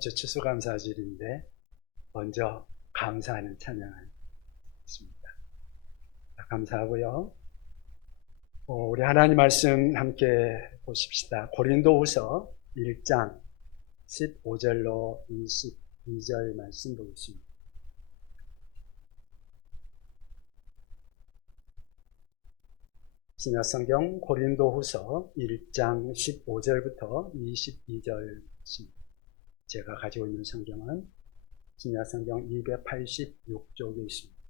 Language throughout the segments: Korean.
주 추수감사주일인데 먼저 감사하는 찬양을 했습니다. 감사하고요. 우리 하나님 말씀 함께 보십시다. 고린도후서 1장 15절로 22절 말씀 보겠습니다. 신약성경 고린도후서 1장 15절부터 22절 말씀. 제가 가지고 있는 성경은 신약성경 286쪽에 있습니다.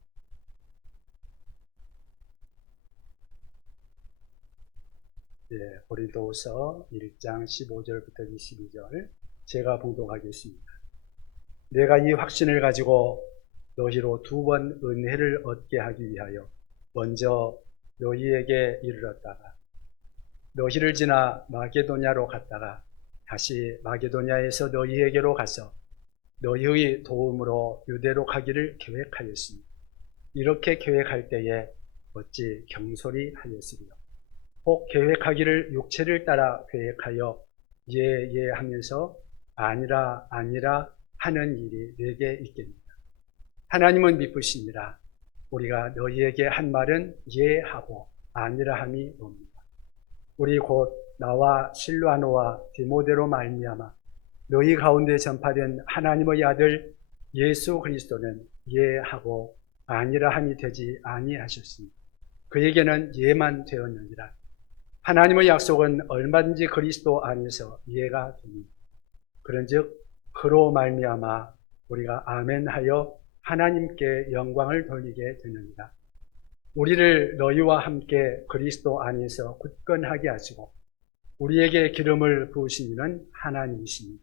고린도후서 1장 15절부터 22절 제가 봉독하겠습니다. 내가 이 확신을 가지고 너희로 두 번 은혜를 얻게 하기 위하여 먼저 너희에게 이르렀다가 너희를 지나 마게도냐로 갔다가 다시 마게도냐에서 너희에게로 가서 너희의 도움으로 유대로 가기를 계획하였습니다. 이렇게 계획할 때에 어찌 경솔히 하였으리요. 혹 계획하기를 육체를 따라 계획하여 예 하면서 아니라 하는 일이 내게 있겠느냐. 하나님은 미쁘시니라. 우리가 너희에게 한 말은 예 하고 아니라 함이 옵니다. 우리 곧 나와 실루아노와 디모데로 말미암아 너희 가운데 전파된 하나님의 아들 예수 그리스도는 예 하고 아니라 함이 되지 아니하셨습니다. 그에게는 예만 되었느니라. 하나님의 약속은 얼마든지 그리스도 안에서 예가 됩니다. 그런즉 그로 말미암아 우리가 아멘하여 하나님께 영광을 돌리게 되느니라. 우리를 너희와 함께 그리스도 안에서 굳건하게 하시고 우리에게 기름을 부으신 이는 하나님이시니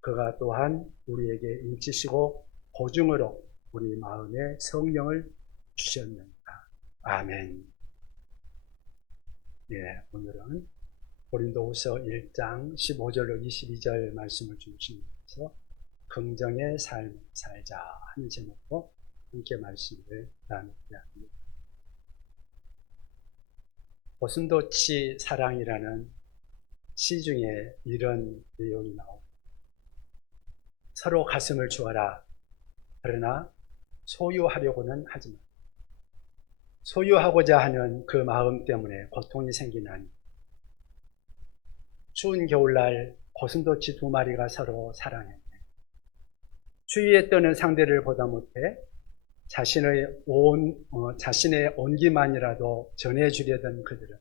그가 또한 우리에게 인치시고 보증으로 우리 마음에 성령을 주셨느니라. 아멘. 오늘은 고린도후서 1장 15절로 22절 말씀을 중심으로 긍정의 삶을 살자 하는 제목으로 함께 말씀을 나누게 합니다. 고슴도치 사랑이라는 시 중에 이런 내용이 나옵니다. 서로 가슴을 주어라. 그러나 소유하려고는 하지 마. 소유하고자 하는 그 마음 때문에 고통이 생기나니 추운 겨울날 고슴도치 두 마리가 서로 사랑했네. 추위에 떠는 상대를 보다 못해 자신의 온기만이라도 전해주려던 그들은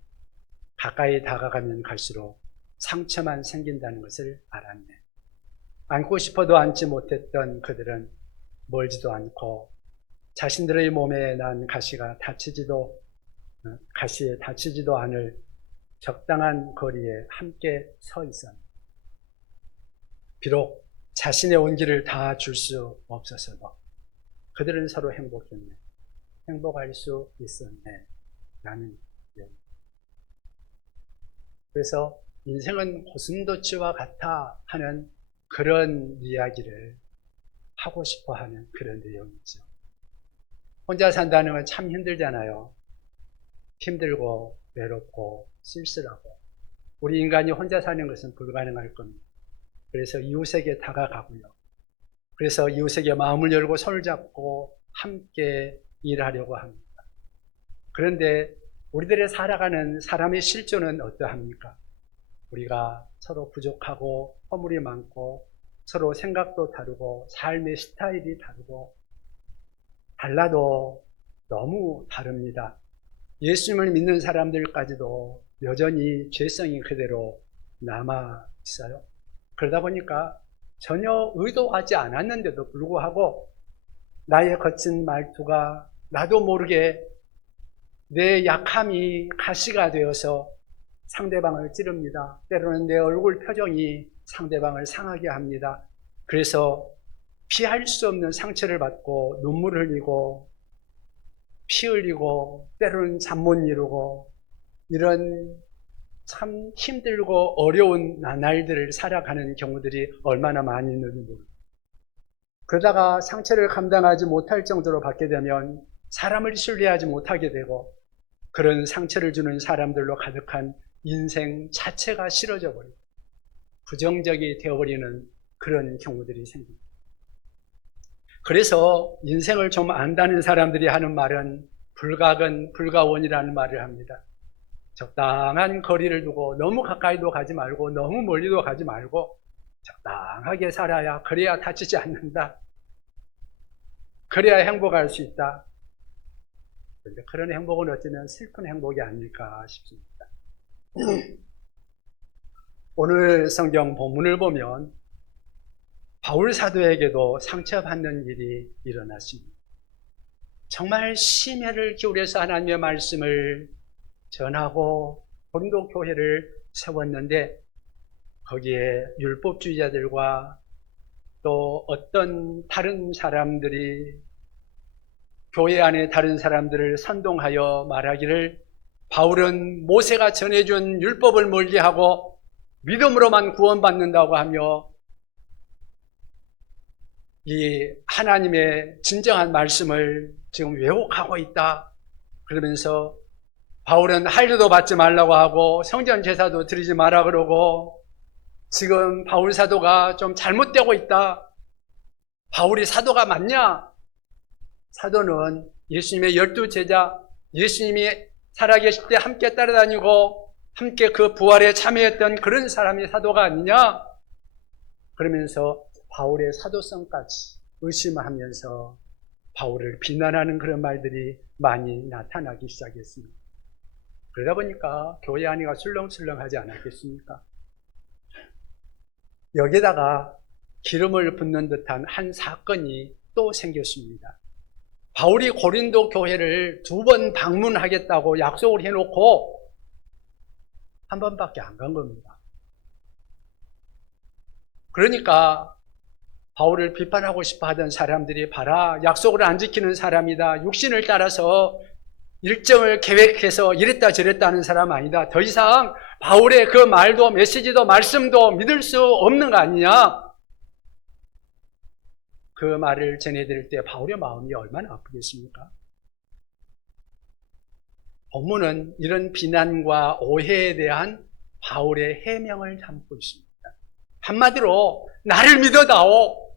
가까이 다가가면 갈수록 상처만 생긴다는 것을 알았네. 안고 싶어도 안지 못했던 그들은 멀지도 않고 자신들의 몸에 난 가시에 다치지도 않을 적당한 거리에 함께 서 있었네. 비록 자신의 온기를 다 줄 수 없어서도 그들은 서로 행복했네. 행복할 수 있었네. 라는 내용. 그래서 인생은 고슴도치와 같아 하는 그런 이야기를 하고 싶어 하는 그런 내용이죠. 혼자 산다는 건 참 힘들잖아요. 힘들고 외롭고 쓸쓸하고 우리 인간이 혼자 사는 것은 불가능할 겁니다. 그래서 이웃에게 다가가고요. 그래서 이웃에게 마음을 열고 손을 잡고 함께 일하려고 합니다. 그런데 우리들의 살아가는 사람의 실존은 어떠합니까? 우리가 서로 부족하고 허물이 많고 서로 생각도 다르고 삶의 스타일이 다르고 달라도 너무 다릅니다. 예수님을 믿는 사람들까지도 여전히 죄성이 그대로 남아 있어요. 그러다 보니까 전혀 의도하지 않았는데도 불구하고 나의 거친 말투가 나도 모르게 내 약함이 가시가 되어서 상대방을 찌릅니다. 때로는 내 얼굴 표정이 상대방을 상하게 합니다. 그래서 피할 수 없는 상처를 받고 눈물을 흘리고 피 흘리고 때로는 잠 못 이루고 이런 참 힘들고 어려운 날들을 살아가는 경우들이 얼마나 많이 있는지 모릅니다. 그러다가 상처를 감당하지 못할 정도로 받게 되면 사람을 신뢰하지 못하게 되고 그런 상처를 주는 사람들로 가득한 인생 자체가 싫어져 버리고 부정적이 되어버리는 그런 경우들이 생깁니다. 그래서 인생을 좀 안다는 사람들이 하는 말은 불가근 불가원이라는 말을 합니다. 적당한 거리를 두고 너무 가까이도 가지 말고 너무 멀리도 가지 말고 적당하게 살아야, 그래야 다치지 않는다. 그래야 행복할 수 있다. 그런데 그런 행복은 어쩌면 슬픈 행복이 아닐까 싶습니다. 오늘 성경 본문을 보면 바울 사도에게도 상처받는 일이 일어났습니다. 정말 심혈을 기울여서 하나님의 말씀을 전하고 고린도 교회를 세웠는데 거기에 율법주의자들과 또 어떤 다른 사람들이 교회 안에 다른 사람들을 선동하여 말하기를 바울은 모세가 전해준 율법을 멀리하고 믿음으로만 구원받는다고 하며 이 하나님의 진정한 말씀을 지금 왜곡하고 있다. 그러면서 바울은 할례도 받지 말라고 하고 성전 제사도 드리지 마라 그러고 지금 바울 사도가 좀 잘못되고 있다. 바울이 사도가 맞냐? 사도는 예수님의 12제자, 예수님이 살아계실 때 함께 따라다니고 함께 그 부활에 참여했던 그런 사람이 사도가 아니냐? 그러면서 바울의 사도성까지 의심하면서 바울을 비난하는 그런 말들이 많이 나타나기 시작했습니다. 그러다 보니까 교회 안이가 술렁술렁하지 않았겠습니까? 여기다가 기름을 붓는 듯한 한 사건이 또 생겼습니다. 바울이 고린도 교회를 2번 방문하겠다고 약속을 해놓고 한 번밖에 안 간 겁니다. 그러니까 바울을 비판하고 싶어 하던 사람들이 봐라, 약속을 안 지키는 사람이다. 육신을 따라서 일정을 계획해서 이랬다 저랬다 하는 사람 아니다. 더 이상 바울의 그 말도 메시지도 말씀도 믿을 수 없는 거 아니냐. 그 말을 전해드릴 때 바울의 마음이 얼마나 아프겠습니까? 본문은 이런 비난과 오해에 대한 바울의 해명을 담고 있습니다. 한마디로 나를 믿어다오.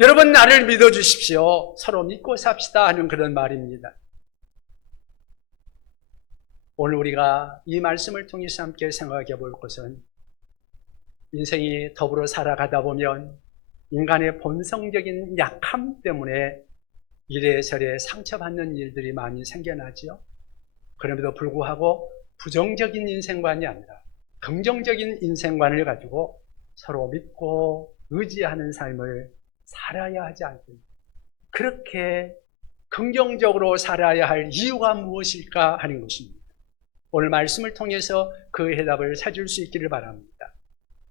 여러분 나를 믿어주십시오. 서로 믿고 삽시다 하는 그런 말입니다. 오늘 우리가 이 말씀을 통해서 함께 생각해 볼 것은 인생이 더불어 살아가다 보면 인간의 본성적인 약함 때문에 이래저래 상처받는 일들이 많이 생겨나지요. 그럼에도 불구하고 부정적인 인생관이 아니라 긍정적인 인생관을 가지고 서로 믿고 의지하는 삶을 살아야 하지 않습니까? 그렇게 긍정적으로 살아야 할 이유가 무엇일까 하는 것입니다. 오늘 말씀을 통해서 그 해답을 찾을 수 있기를 바랍니다.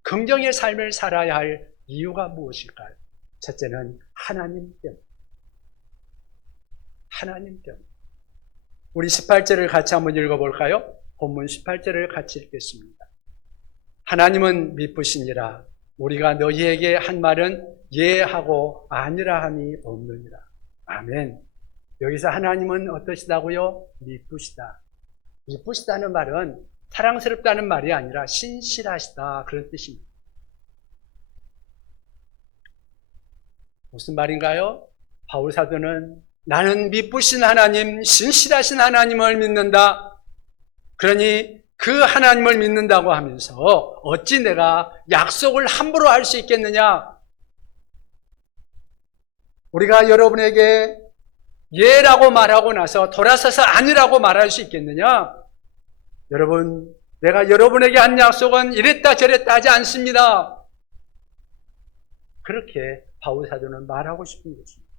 긍정의 삶을 살아야 할 이유가 무엇일까요? 첫째는 하나님 때문에. 하나님 때문에. 우리 18절을 같이 한번 읽어볼까요? 본문 18절을 같이 읽겠습니다. 하나님은 미쁘시니라. 우리가 너희에게 한 말은 예하고 아니라 함이 없느니라. 아멘. 여기서 하나님은 어떠시다고요? 미쁘시다. 미쁘시다는 말은 사랑스럽다는 말이 아니라 신실하시다, 그런 뜻입니다. 무슨 말인가요? 바울 사도는 나는 미쁘신 하나님, 신실하신 하나님을 믿는다. 그러니 그 하나님을 믿는다고 하면서 어찌 내가 약속을 함부로 할 수 있겠느냐? 우리가 여러분에게 예라고 말하고 나서 돌아서서 아니라고 말할 수 있겠느냐? 여러분, 내가 여러분에게 한 약속은 이랬다 저랬다 하지 않습니다. 그렇게 바울 사도는 말하고 싶은 것입니다.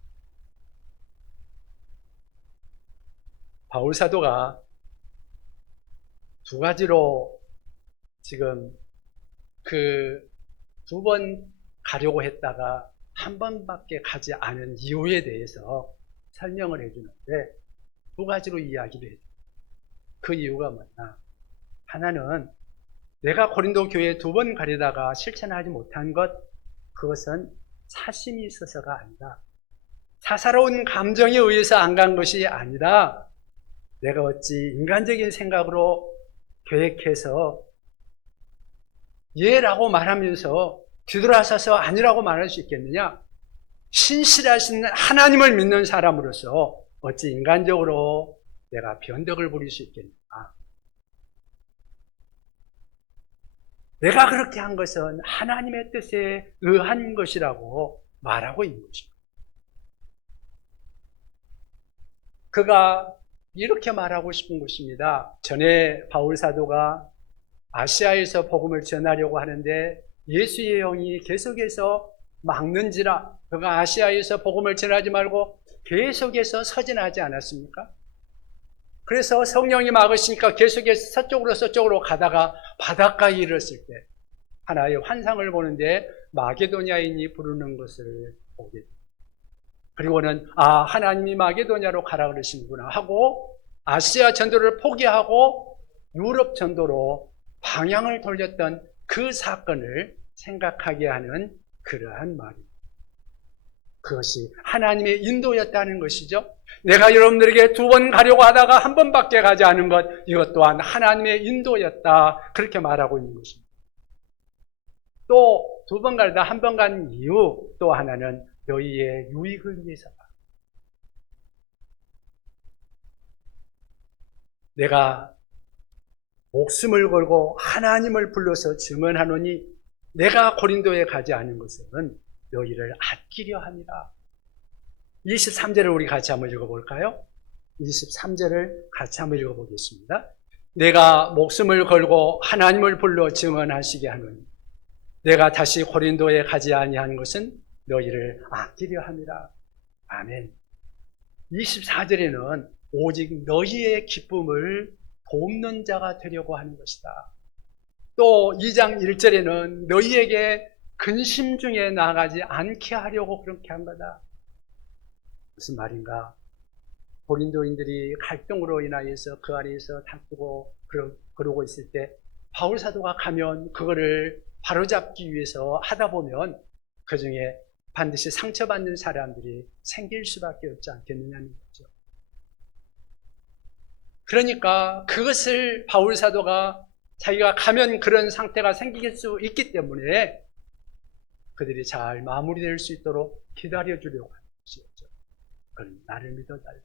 바울 사도가 2가지로 지금 그 2번 가려고 했다가 한 번밖에 가지 않은 이유에 대해서 설명을 해주는데 2가지로 이야기를 해요. 그 이유가 뭐냐? 하나는 내가 고린도 교회에 2번 가려다가 실천하지 못한 것, 그것은 사심이 있어서가 아니라 사사로운 감정에 의해서 안 간 것이 아니라 내가 어찌 인간적인 생각으로 계획해서 예라고 말하면서 뒤돌아서서 아니라고 말할 수 있겠느냐? 신실하신 하나님을 믿는 사람으로서 어찌 인간적으로 내가 변덕을 부릴 수 있겠는가? 내가 그렇게 한 것은 하나님의 뜻에 의한 것이라고 말하고 있는 것입니다. 그가 이렇게 말하고 싶은 것입니다. 전에 바울 사도가 아시아에서 복음을 전하려고 하는데 예수의 영이 계속해서 막는지라, 그가 아시아에서 복음을 전하지 말고 계속해서 서진하지 않았습니까? 그래서 성령이 막으시니까 계속해서 서쪽으로 가다가 바닷가에 이르렀을 때 하나의 환상을 보는데 마게도냐인이 부르는 것을 보게 됩니다. 그리고는 하나님이 마게도냐로 가라 그러시는구나 하고 아시아 전도를 포기하고 유럽 전도로 방향을 돌렸던 그 사건을 생각하게 하는 그러한 말입니다. 그것이 하나님의 인도였다는 것이죠. 내가 여러분들에게 2번 가려고 하다가 1번밖에 가지 않은 것, 이것 또한 하나님의 인도였다, 그렇게 말하고 있는 것입니다. 또 2번 가다 1번 간 이유 또 하나는 너희의 유익을 위해서다. 내가 목숨을 걸고 하나님을 불러서 증언하노니 내가 고린도에 가지 않은 것은 너희를 아끼려 함이라. 23절을 우리 같이 한번 읽어볼까요? 23절을 같이 한번 읽어보겠습니다. 내가 목숨을 걸고 하나님을 불러 증언하시게 하노니 내가 다시 고린도에 가지 아니한 것은 너희를 아끼려 함이라. 아멘. 24절에는 오직 너희의 기쁨을 돕는 자가 되려고 하는 것이다. 또 2장 1절에는 너희에게 근심 중에 나가지 않게 하려고 그렇게 한 거다. 무슨 말인가? 고린도인들이 갈등으로 인하여서 그 안에서 다투고 그러고 있을 때 바울 사도가 가면 그거를 바로잡기 위해서 하다 보면 그 중에 반드시 상처받는 사람들이 생길 수밖에 없지 않겠느냐는 거죠. 그러니까 그것을 바울 사도가 자기가 가면 그런 상태가 생길 수 있기 때문에 그들이 잘 마무리될 수 있도록 기다려주려고 하는 것이었죠. 그럼 나를 믿어달라.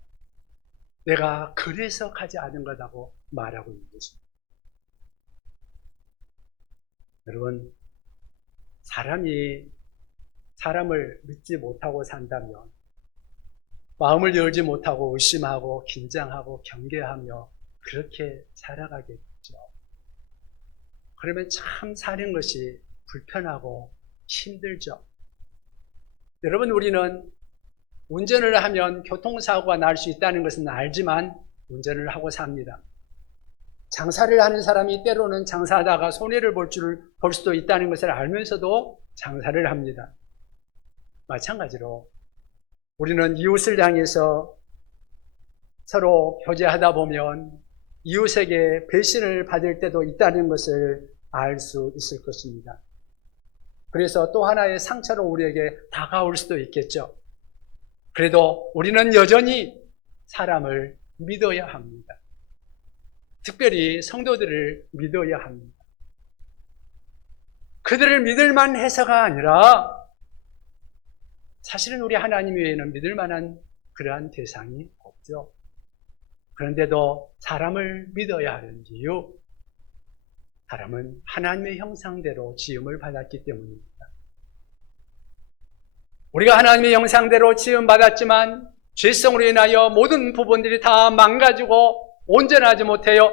내가 그래서 가지 않은 거라고 말하고 있는 것입니다. 여러분, 사람을 믿지 못하고 산다면 마음을 열지 못하고 의심하고 긴장하고 경계하며 그렇게 살아가겠죠. 그러면 참 사는 것이 불편하고 힘들죠. 여러분, 우리는 운전을 하면 교통사고가 날 수 있다는 것은 알지만 운전을 하고 삽니다. 장사를 하는 사람이 때로는 장사하다가 손해를 볼 수도 있다는 것을 알면서도 장사를 합니다. 마찬가지로 우리는 이웃을 향해서 서로 교제하다 보면 이웃에게 배신을 받을 때도 있다는 것을 알 수 있을 것입니다. 그래서 또 하나의 상처로 우리에게 다가올 수도 있겠죠. 그래도 우리는 여전히 사람을 믿어야 합니다. 특별히 성도들을 믿어야 합니다. 그들을 믿을만 해서가 아니라 사실은 우리 하나님 외에는 믿을 만한 그러한 대상이 없죠. 그런데도 사람을 믿어야 하는 이유, 사람은 하나님의 형상대로 지음을 받았기 때문입니다. 우리가 하나님의 형상대로 지음받았지만 죄성으로 인하여 모든 부분들이 다 망가지고 온전하지 못해요.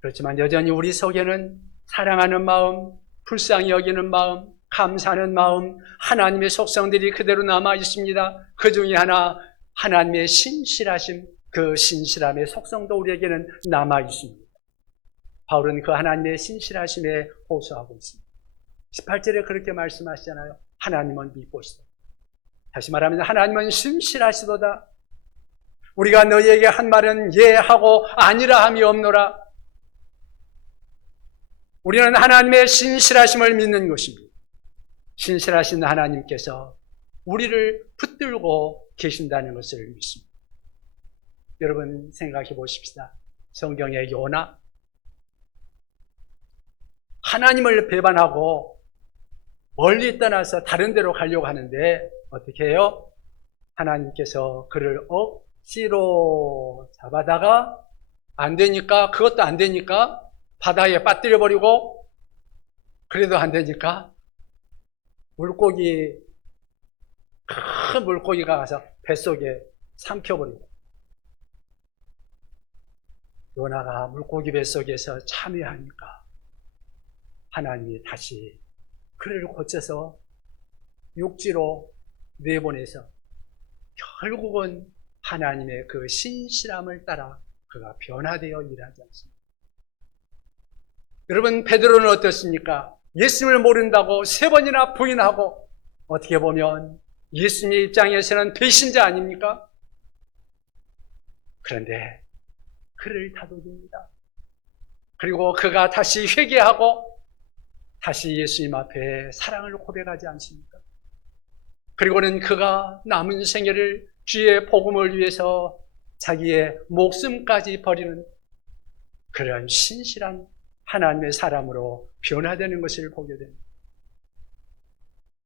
그렇지만 여전히 우리 속에는 사랑하는 마음, 불쌍히 여기는 마음, 감사하는 마음, 하나님의 속성들이 그대로 남아 있습니다. 그 중에 하나, 하나님의 신실하심, 그 신실함의 속성도 우리에게는 남아 있습니다. 바울은 그 하나님의 신실하심에 호소하고 있습니다. 18절에 그렇게 말씀하시잖아요. 하나님은 믿보시다. 다시 말하면 하나님은 신실하시도다. 우리가 너희에게 한 말은 예 하고 아니라 함이 없노라. 우리는 하나님의 신실하심을 믿는 것입니다. 신실하신 하나님께서 우리를 붙들고 계신다는 것을 믿습니다. 여러분 생각해 보십시다. 성경의 요나, 하나님을 배반하고 멀리 떠나서 다른 데로 가려고 하는데 어떻게 해요? 하나님께서 그를 억지로 잡아다가 안 되니까, 그것도 안 되니까 바다에 빠뜨려 버리고, 그래도 안 되니까 큰 물고기가 가서 뱃속에 삼켜버리고, 요나가 물고기 뱃속에서 참여하니까 하나님이 다시 그를 고쳐서 육지로 내보내서 결국은 하나님의 그 신실함을 따라 그가 변화되어 일하지 않습니다. 여러분, 베드로는 어떻습니까? 예수님을 모른다고 3번이나 부인하고, 어떻게 보면 예수님의 입장에서는 배신자 아닙니까? 그런데 그를 다독입니다. 그리고 그가 다시 회개하고 다시 예수님 앞에 사랑을 고백하지 않습니까? 그리고는 그가 남은 생애를 주의 복음을 위해서 자기의 목숨까지 버리는 그런 신실한 하나님의 사람으로 변화되는 것을 보게 됩니다.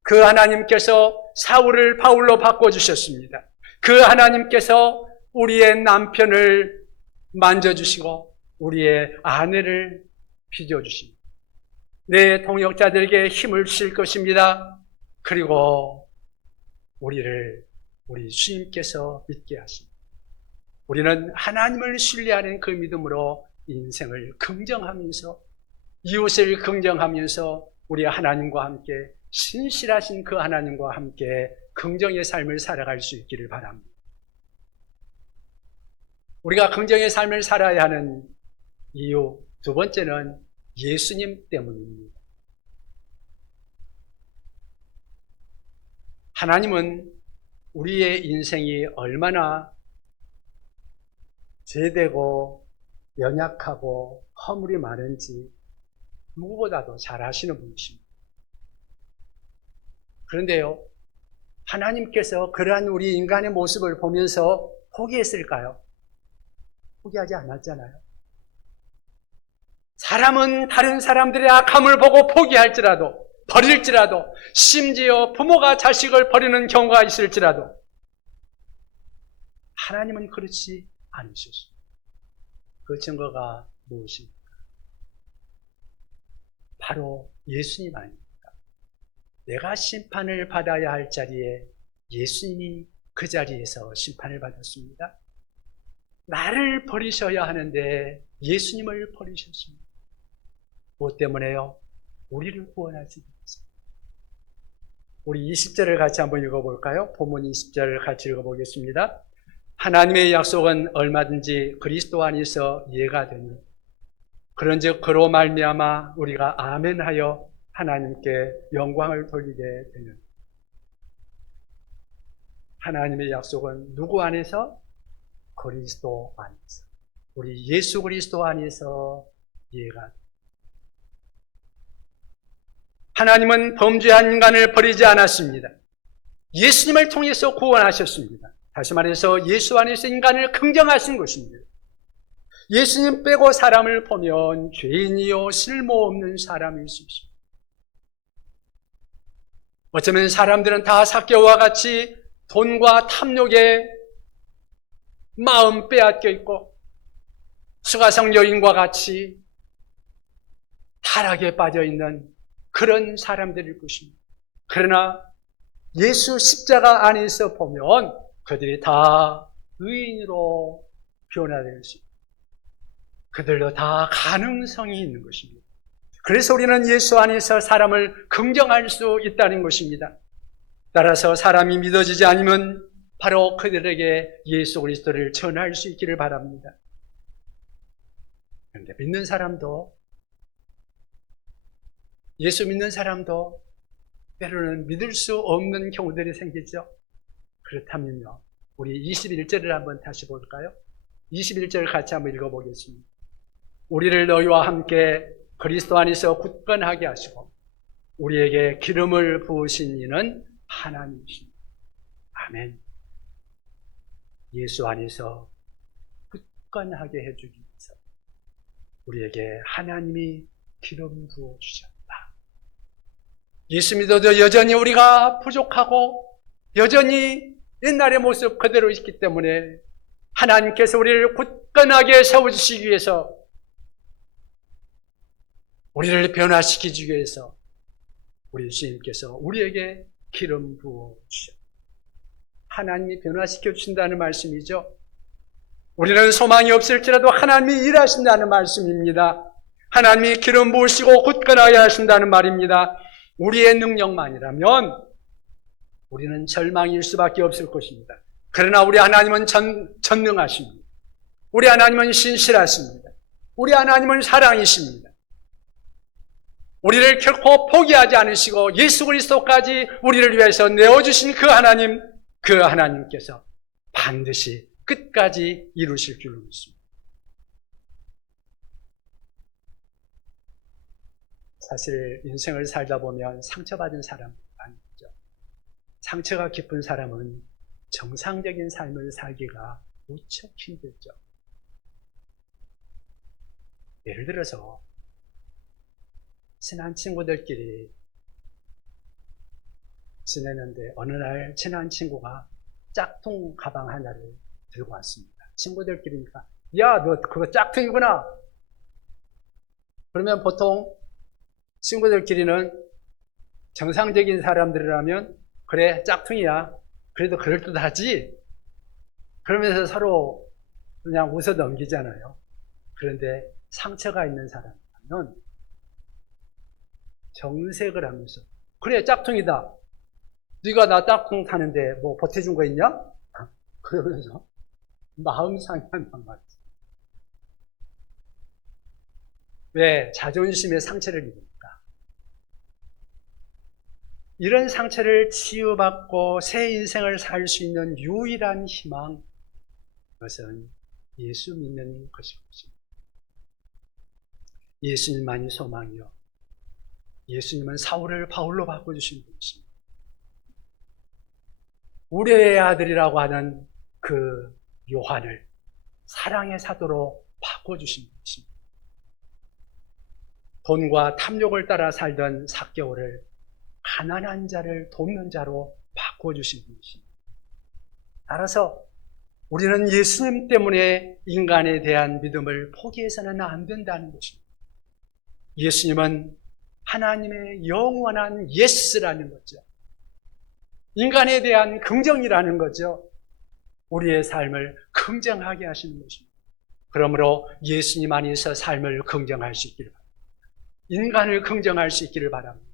그 하나님께서 사울을 바울로 바꿔주셨습니다. 그 하나님께서 우리의 남편을 만져주시고 우리의 아내를 빚어주십니다. 내 동역자들에게 힘을 주실 것입니다. 그리고 우리 주님께서 믿게 하십니다. 우리는 하나님을 신뢰하는 그 믿음으로 인생을 긍정하면서, 이웃을 긍정하면서 우리 하나님과 함께, 신실하신 그 하나님과 함께 긍정의 삶을 살아갈 수 있기를 바랍니다. 우리가 긍정의 삶을 살아야 하는 이유 두 번째는 예수님 때문입니다. 하나님은 우리의 인생이 얼마나 죄되고 연약하고 허물이 많은지 누구보다도 잘 아시는 분이십니다. 그런데요, 하나님께서 그러한 우리 인간의 모습을 보면서 포기했을까요? 포기하지 않았잖아요. 사람은 다른 사람들의 악함을 보고 포기할지라도, 버릴지라도, 심지어 부모가 자식을 버리는 경우가 있을지라도 하나님은 그렇지 않으셨습니다. 그 증거가 무엇입니까? 바로 예수님 아닙니까? 내가 심판을 받아야 할 자리에 예수님이 그 자리에서 심판을 받았습니다. 나를 버리셔야 하는데 예수님을 버리셨습니다. 무엇 때문에요? 우리를 구원하시기 위해서. 우리 20절을 같이 한번 읽어볼까요? 본문 20절을 같이 읽어보겠습니다. 하나님의 약속은 얼마든지 그리스도 안에서 예가 되니 그런즉 그로 말미암아 우리가 아멘하여 하나님께 영광을 돌리게 되는. 하나님의 약속은 누구 안에서? 그리스도 안에서, 우리 예수 그리스도 안에서 예가 됩니다. 하나님은 범죄한 인간을 버리지 않았습니다. 예수님을 통해서 구원하셨습니다. 다시 말해서 예수 안에서 인간을 긍정하신 것입니다. 예수님 빼고 사람을 보면 죄인이요 쓸모없는 사람일 수 있습니다. 어쩌면 사람들은 다 삭개오와 같이 돈과 탐욕에 마음 빼앗겨 있고 수가성 여인과 같이 타락에 빠져 있는 그런 사람들일 것입니다. 그러나 예수 십자가 안에서 보면 그들이 다 의인으로 변화될 수 있습니다. 그들도 다 가능성이 있는 것입니다. 그래서 우리는 예수 안에서 사람을 긍정할 수 있다는 것입니다. 따라서 사람이 믿어지지 않으면 바로 그들에게 예수 그리스도를 전할 수 있기를 바랍니다. 그런데 믿는 사람도, 예수 믿는 사람도 때로는 믿을 수 없는 경우들이 생기죠. 그렇다면요, 우리 21절을 한번 다시 볼까요? 21절 같이 한번 읽어보겠습니다. 우리를 너희와 함께 그리스도 안에서 굳건하게 하시고 우리에게 기름을 부으신 이는 하나님이십니다. 아멘. 예수 안에서 굳건하게 해주기 위해서 우리에게 하나님이 기름 부어주셨다. 예수 믿어도 여전히 우리가 부족하고 여전히 옛날의 모습 그대로 있기 때문에 하나님께서 우리를 굳건하게 세워주시기 위해서, 우리를 변화시키기 위해서 우리 주님께서 우리에게 기름 부어 주셨습니다. 하나님이 변화시켜 주신다는 말씀이죠. 우리는 소망이 없을지라도 하나님이 일하신다는 말씀입니다. 하나님이 기름 부으시고 굳건하게 하신다는 말입니다. 우리의 능력만이라면 우리는 절망일 수밖에 없을 것입니다. 그러나 우리 하나님은 전능하십니다. 우리 하나님은 신실하십니다. 우리 하나님은 사랑이십니다. 우리를 결코 포기하지 않으시고 예수 그리스도까지 우리를 위해서 내어주신 그 하나님께서 반드시 끝까지 이루실 줄로 믿습니다. 사실 인생을 살다 보면 상처받은 사람 아니죠. 상처가 깊은 사람은 정상적인 삶을 살기가 무척 힘들죠. 예를 들어서 친한 친구들끼리 지내는데 어느 날 친한 친구가 짝퉁 가방 하나를 들고 왔습니다. 친구들끼리니까 야, 너 그거 짝퉁이구나. 그러면 보통 친구들끼리는 정상적인 사람들이라면 그래 짝퉁이야. 그래도 그럴듯하지. 그러면서 서로 그냥 웃어 넘기잖아요. 그런데 상처가 있는 사람은 정색을 하면서 그래 짝퉁이다. 네가 나 짝퉁 타는데 뭐 보태준 거 있냐? 그러면서 마음 상한단 말이지. 왜? 자존심에 상처를 입으니까. 이런 상처를 치유받고 새 인생을 살 수 있는 유일한 희망, 그것은 예수 믿는 것입니다. 예수님만이 소망이요. 예수님은 사울을 바울로 바꿔주신 분이십니다. 우리의 아들이라고 하는 그 요한을 사랑의 사도로 바꿔주신 분이십니다. 돈과 탐욕을 따라 살던 삭개오를 가난한 자를 돕는 자로 바꿔주신 분이십니다. 따라서 우리는 예수님 때문에 인간에 대한 믿음을 포기해서는 안 된다는 것입니다. 예수님은 하나님의 영원한 예스라는 거죠. 인간에 대한 긍정이라는 거죠. 우리의 삶을 긍정하게 하시는 것입니다. 그러므로 예수님 안에서 삶을 긍정할 수 있기를 바랍니다. 인간을 긍정할 수 있기를 바랍니다.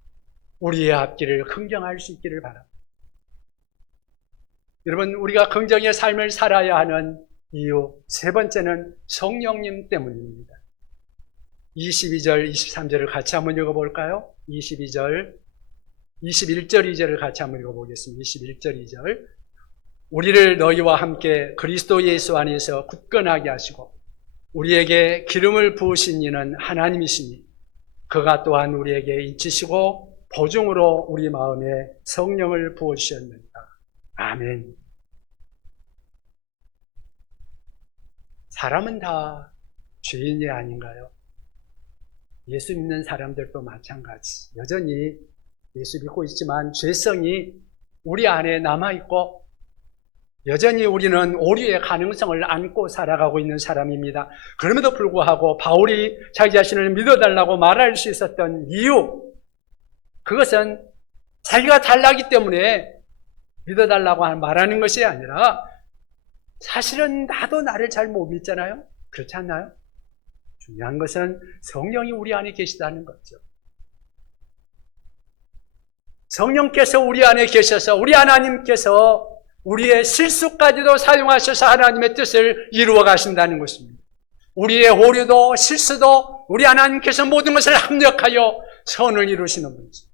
우리의 앞길을 긍정할 수 있기를 바랍니다. 여러분, 우리가 긍정의 삶을 살아야 하는 이유 세 번째는 성령님 때문입니다. 22절, 23절을 같이 한번 읽어볼까요? 22절, 21절, 2절을 같이 한번 읽어보겠습니다. 21절, 2절. 우리를 너희와 함께 그리스도 예수 안에서 굳건하게 하시고 우리에게 기름을 부으신 이는 하나님이시니 그가 또한 우리에게 인치시고 보증으로 우리 마음에 성령을 부어주셨느니라. 아멘. 사람은 다 죄인이 아닌가요? 예수 믿는 사람들도 마찬가지. 여전히 예수 믿고 있지만 죄성이 우리 안에 남아있고 여전히 우리는 오류의 가능성을 안고 살아가고 있는 사람입니다. 그럼에도 불구하고 바울이 자기 자신을 믿어달라고 말할 수 있었던 이유, 그것은 자기가 잘나기 때문에 믿어달라고 말하는 것이 아니라 사실은 나도 나를 잘 못 믿잖아요. 그렇지 않나요? 중요한 것은 성령이 우리 안에 계시다는 거죠. 성령께서 우리 안에 계셔서 우리 하나님께서 우리의 실수까지도 사용하셔서 하나님의 뜻을 이루어 가신다는 것입니다. 우리의 오류도 실수도 우리 하나님께서 모든 것을 합력하여 선을 이루시는 분이십니다.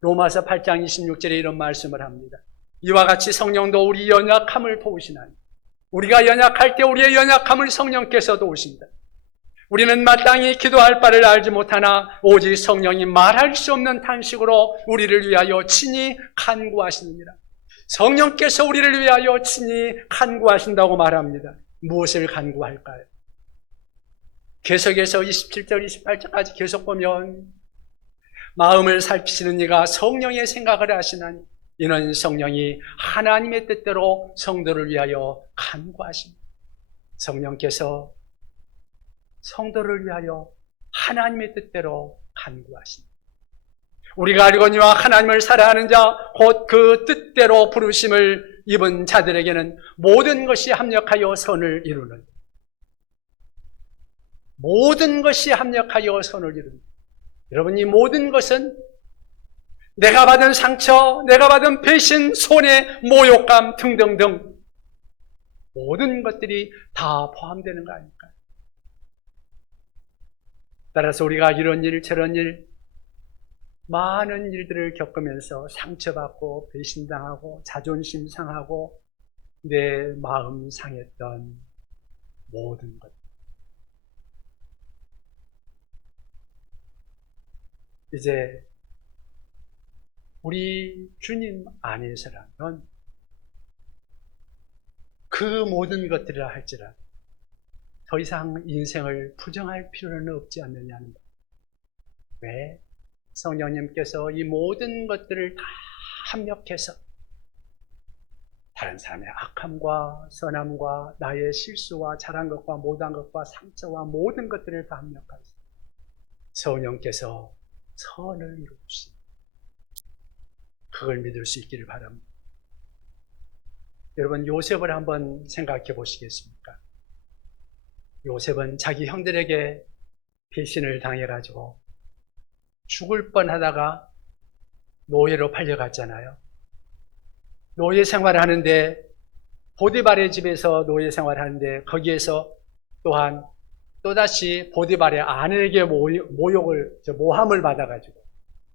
로마서 8장 26절에 이런 말씀을 합니다. 이와 같이 성령도 우리 연약함을 도우시나니 우리가 연약할 때 우리의 연약함을 성령께서 도우신다. 우리는 마땅히 기도할 바를 알지 못하나 오직 성령이 말할 수 없는 탄식으로 우리를 위하여 친히 간구하시느니라. 성령께서 우리를 위하여 친히 간구하신다고 말합니다. 무엇을 간구할까요? 계속해서 27절, 28절까지 계속 보면 마음을 살피시는 이가 성령의 생각을 하시나니 이는 성령이 하나님의 뜻대로 성도를 위하여 간구하십니다. 성령께서 성도를 위하여 하나님의 뜻대로 간구하십니다. 우리가 알거니와 하나님을 사랑하는 자 곧 그 뜻대로 부르심을 입은 자들에게는 모든 것이 합력하여 선을 이루는, 모든 것이 합력하여 선을 이루는, 여러분, 이 모든 것은 내가 받은 상처, 내가 받은 배신, 손해, 모욕감 등등등 모든 것들이 다 포함되는 거 아닐까요? 따라서 우리가 이런 일 저런 일 많은 일들을 겪으면서 상처받고 배신당하고 자존심 상하고 내 마음 상했던 모든 것, 이제 우리 주님 안에서라면 그 모든 것들이라 할지라도 더 이상 인생을 부정할 필요는 없지 않느냐는 것. 왜? 성령님께서 이 모든 것들을 다 합력해서 다른 사람의 악함과 선함과 나의 실수와 잘한 것과 못한 것과 상처와 모든 것들을 다 합력하셔서 성령께서 선을 이루십니다. 그걸 믿을 수 있기를 바랍니다. 여러분, 요셉을 한번 생각해 보시겠습니까? 요셉은 자기 형들에게 배신을 당해가지고 죽을 뻔하다가 노예로 팔려갔잖아요. 노예 생활을 하는데, 보디발의 집에서 노예 생활을 하는데 거기에서 또한 또다시 보디발의 아내에게 모함을 받아가지고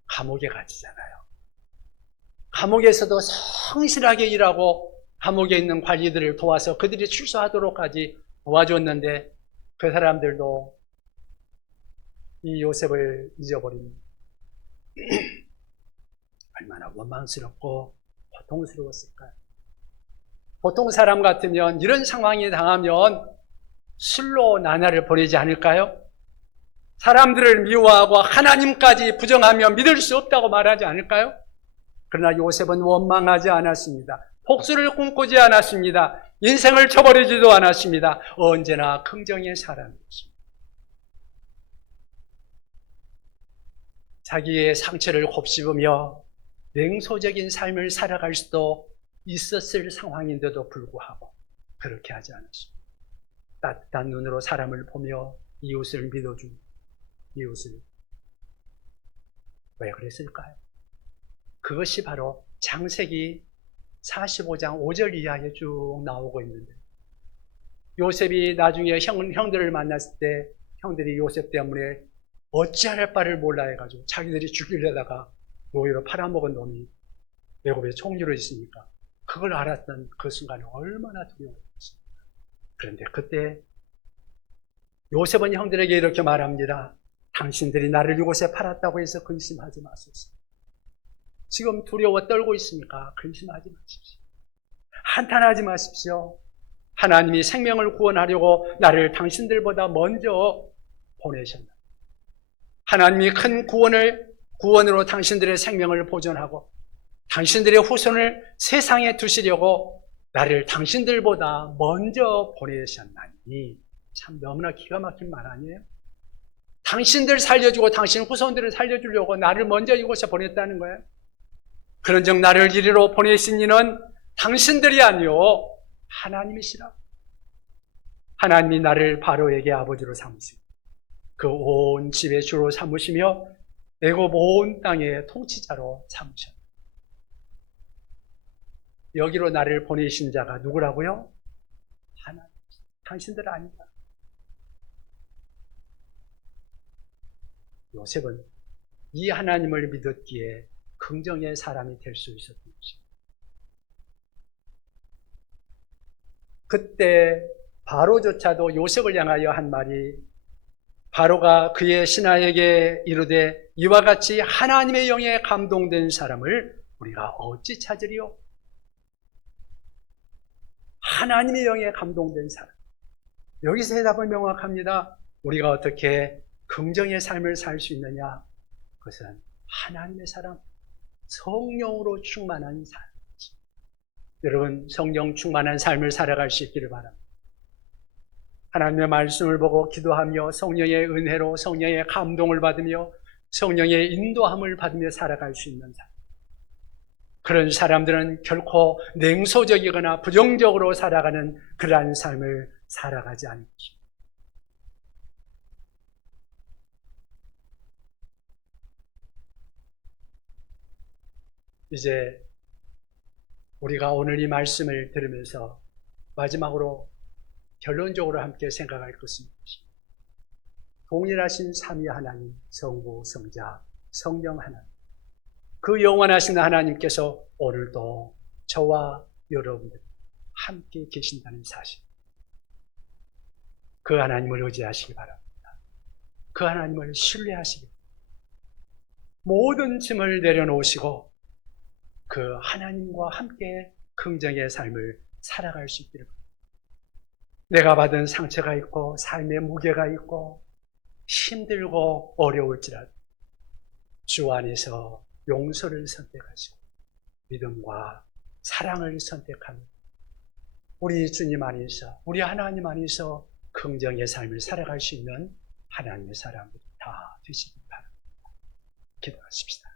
감옥에 갇히잖아요. 감옥에서도 성실하게 일하고 감옥에 있는 관리들을 도와서 그들이 출소하도록까지 도와줬는데 그 사람들도 이 요셉을 잊어버립니다. 얼마나 원망스럽고 고통스러웠을까요? 보통 사람 같으면 이런 상황에 당하면 술로 나날을 보내지 않을까요? 사람들을 미워하고 하나님까지 부정하며 믿을 수 없다고 말하지 않을까요? 그러나 요셉은 원망하지 않았습니다. 복수를 꿈꾸지 않았습니다. 인생을 쳐버리지도 않았습니다. 언제나 긍정의 사람이었습니다. 자기의 상처를 곱씹으며 냉소적인 삶을 살아갈 수도 있었을 상황인데도 불구하고 그렇게 하지 않았습니다. 따뜻한 눈으로 사람을 보며 이웃을 믿어줍니다. 이웃을. 왜 그랬을까요? 그것이 바로 창세기 45장 5절 이하에 쭉 나오고 있는데, 요셉이 나중에 형들을 만났을 때 형들이 요셉 때문에 어찌할 바를 몰라 해가지고 자기들이 죽이려다가 노예로 팔아먹은 놈이 애굽에 총리로 있으니까 그걸 알았던 그 순간에 얼마나 두려웠습니까? 그런데 그때 요셉은 형들에게 이렇게 말합니다. 당신들이 나를 이곳에 팔았다고 해서 근심하지 마소서. 지금 두려워 떨고 있습니까? 근심하지 마십시오. 한탄하지 마십시오. 하나님이 생명을 구원하려고 나를 당신들보다 먼저 보내셨다. 하나님이 큰 구원으로 당신들의 생명을 보존하고 당신들의 후손을 세상에 두시려고 나를 당신들보다 먼저 보내셨나니. 참 너무나 기가 막힌 말 아니에요? 당신들 살려주고 당신 후손들을 살려주려고 나를 먼저 이곳에 보냈다는 거예요. 그런즉 나를 이리로 보내신 이는 당신들이 아니요 하나님이시라. 하나님이 나를 바로에게 아버지로 삼으시고 그 온 집의 주로 삼으시며 애굽 온 땅의 통치자로 삼으셨다. 여기로 나를 보내신 자가 누구라고요? 하나님. 당신들 아니다. 요셉은 이 하나님을 믿었기에 긍정의 사람이 될 수 있었던 것입니다. 그때 바로조차도 요셉을 향하여 한 말이, 바로가 그의 신하에게 이르되 이와 같이 하나님의 영에 감동된 사람을 우리가 어찌 찾으리요? 하나님의 영에 감동된 사람. 여기서 대답은 명확합니다. 우리가 어떻게 긍정의 삶을 살 수 있느냐? 그것은 하나님의 사람, 성령으로 충만한 삶. 여러분, 성령 충만한 삶을 살아갈 수 있기를 바랍니다. 하나님의 말씀을 보고 기도하며 성령의 은혜로 성령의 감동을 받으며 성령의 인도함을 받으며 살아갈 수 있는 삶. 그런 사람들은 결코 냉소적이거나 부정적으로 살아가는 그러한 삶을 살아가지 않는 것입니다. 이제 우리가 오늘 이 말씀을 들으면서 마지막으로 결론적으로 함께 생각할 것은 동일하신 삼위 하나님, 성부, 성자, 성령 하나님, 그 영원하신 하나님께서 오늘도 저와 여러분들 함께 계신다는 사실, 그 하나님을 의지하시기 바랍니다. 그 하나님을 신뢰하시기 바랍니다. 모든 짐을 내려놓으시고 그 하나님과 함께 긍정의 삶을 살아갈 수 있기를 바랍니다. 내가 받은 상처가 있고 삶의 무게가 있고 힘들고 어려울지라도 주 안에서 용서를 선택하시고 믿음과 사랑을 선택하는 우리 주님 안에서, 우리 하나님 안에서 긍정의 삶을 살아갈 수 있는 하나님의 사람들이 다 되시기 바랍니다. 기도하십시다.